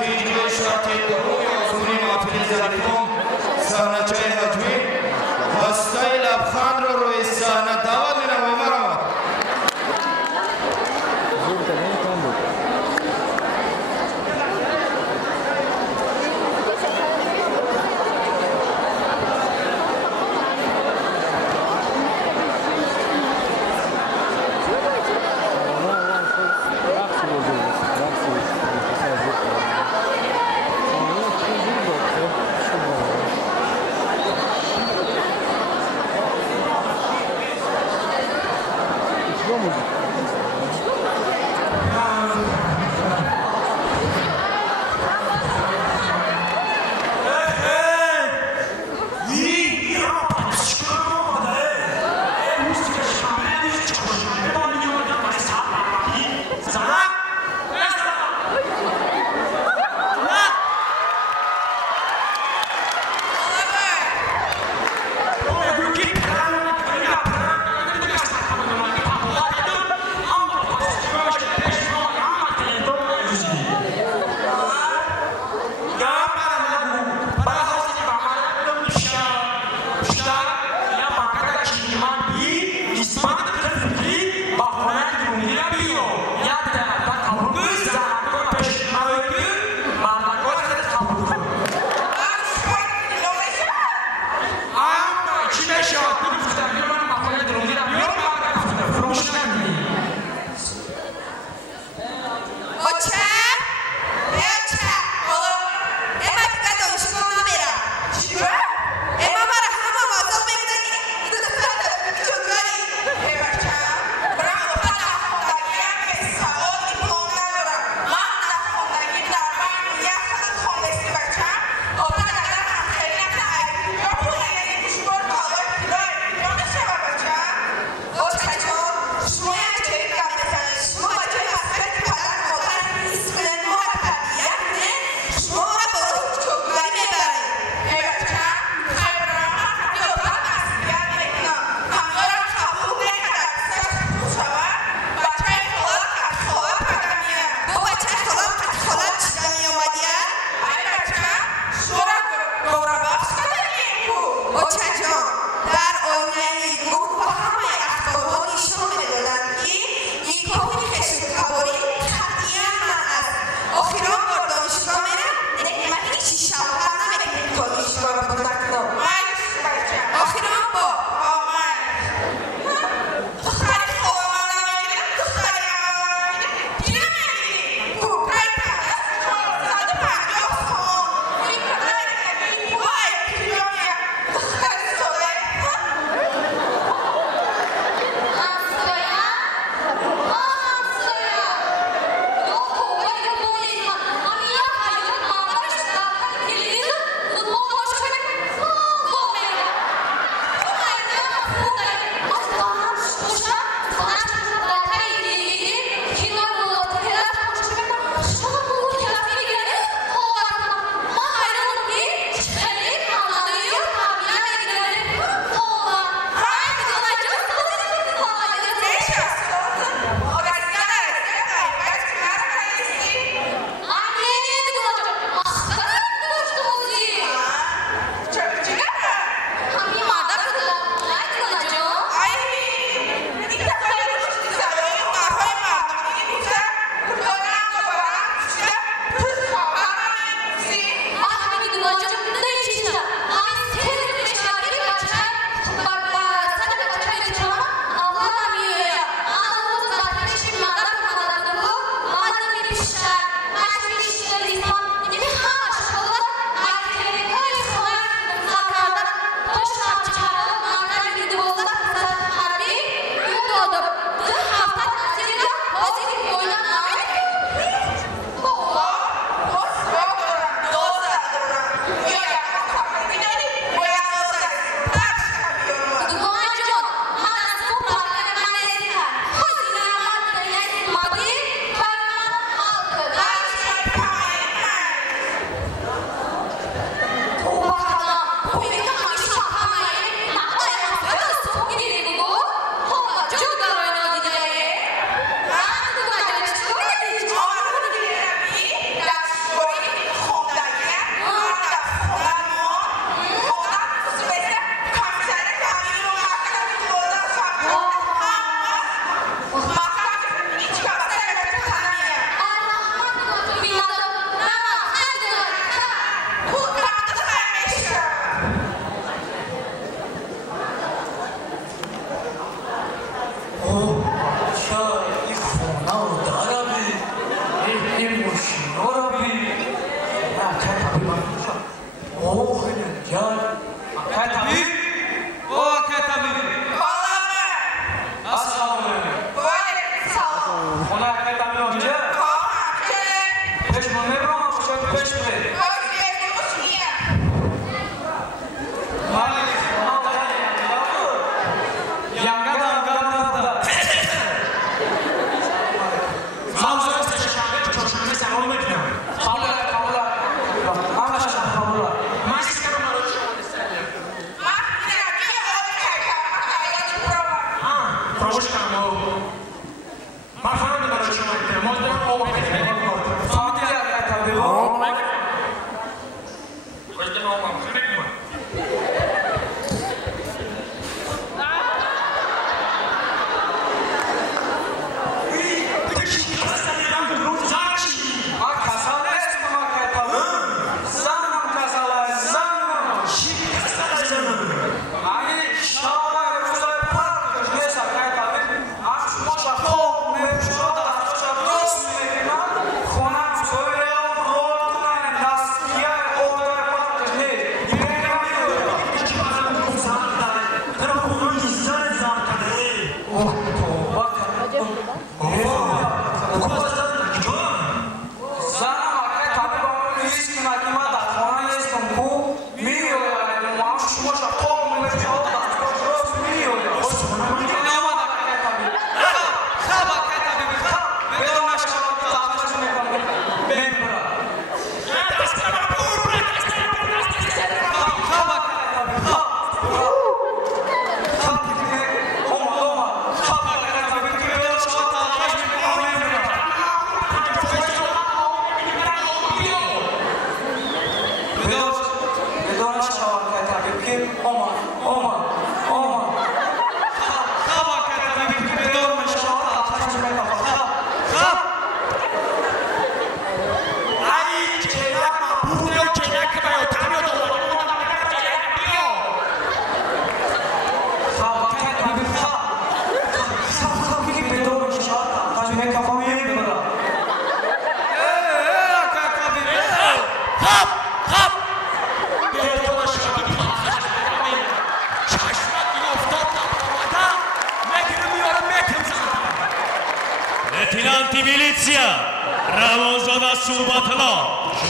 بیتی اجرای شرط دوم آزمونی معطل ظریفان صحنه‌چه حجمی هستای لبخند رو روی صحنه دعوت می‌نمایم. مرحبا. ليتنانتي ميليتسيا رمضان سوباتلا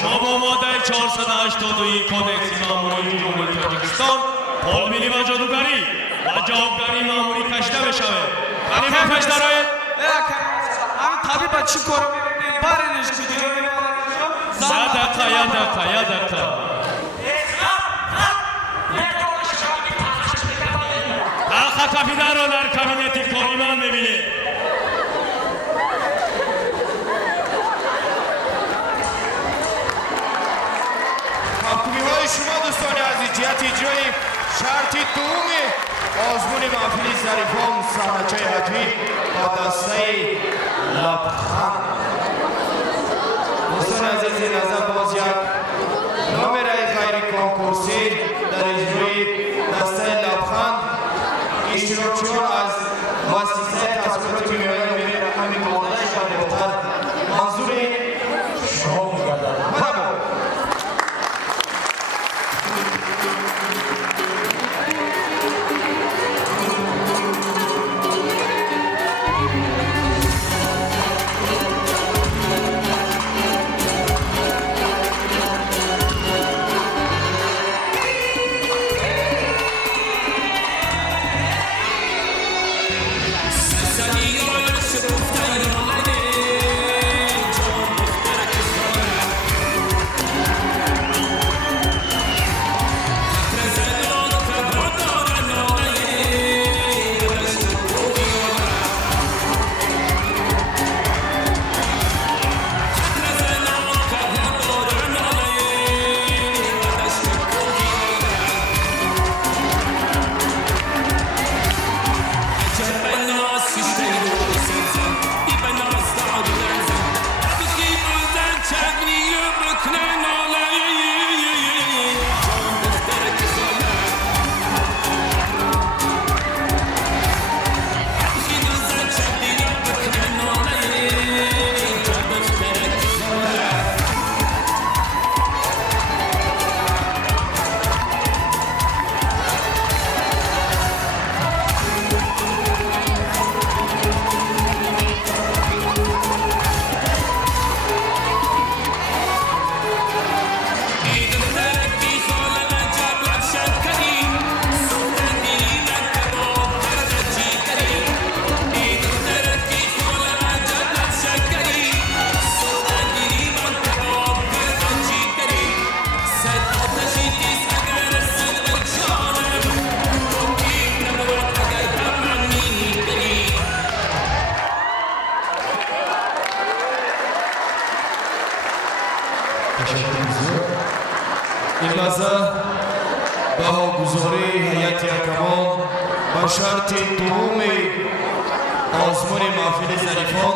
شما با ماده 482 کدکس ماموری جمهوری تاجیکستان پول میلی و جادوگری و جوابگری ماموری کشته بشوه کنی با کشته رایت همین طبیب چی کنم برنش کدی یدقه تلخ کپیده رو در کابینتی کامیمان میبینی محکومی‌های شما دوستان عزیز جهت اجرای شرط دوم آزمون محفل ظریفان صحنه‌چه حتمی با دسته لبخند دوستان عزیز نظر باز یک نمره غیر کنکورسی در اجرای دسته لبخند اشتراکچیان از مؤسسه تسهیلات بیماری همین ماده‌اش گرفتار منظور شما می‌گردد. مرحبا. این لحظه بهاگذاری هیئت حکمان با شرط دوم آزمون محفل ظریفان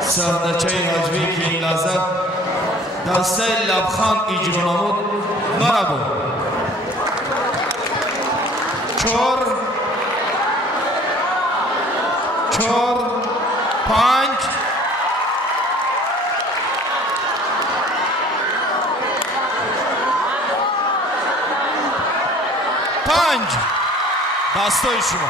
صحنه‌چه حجوی که این لحظه دسته لبخند اجرا نمود نربود 4 5 5 دستای شما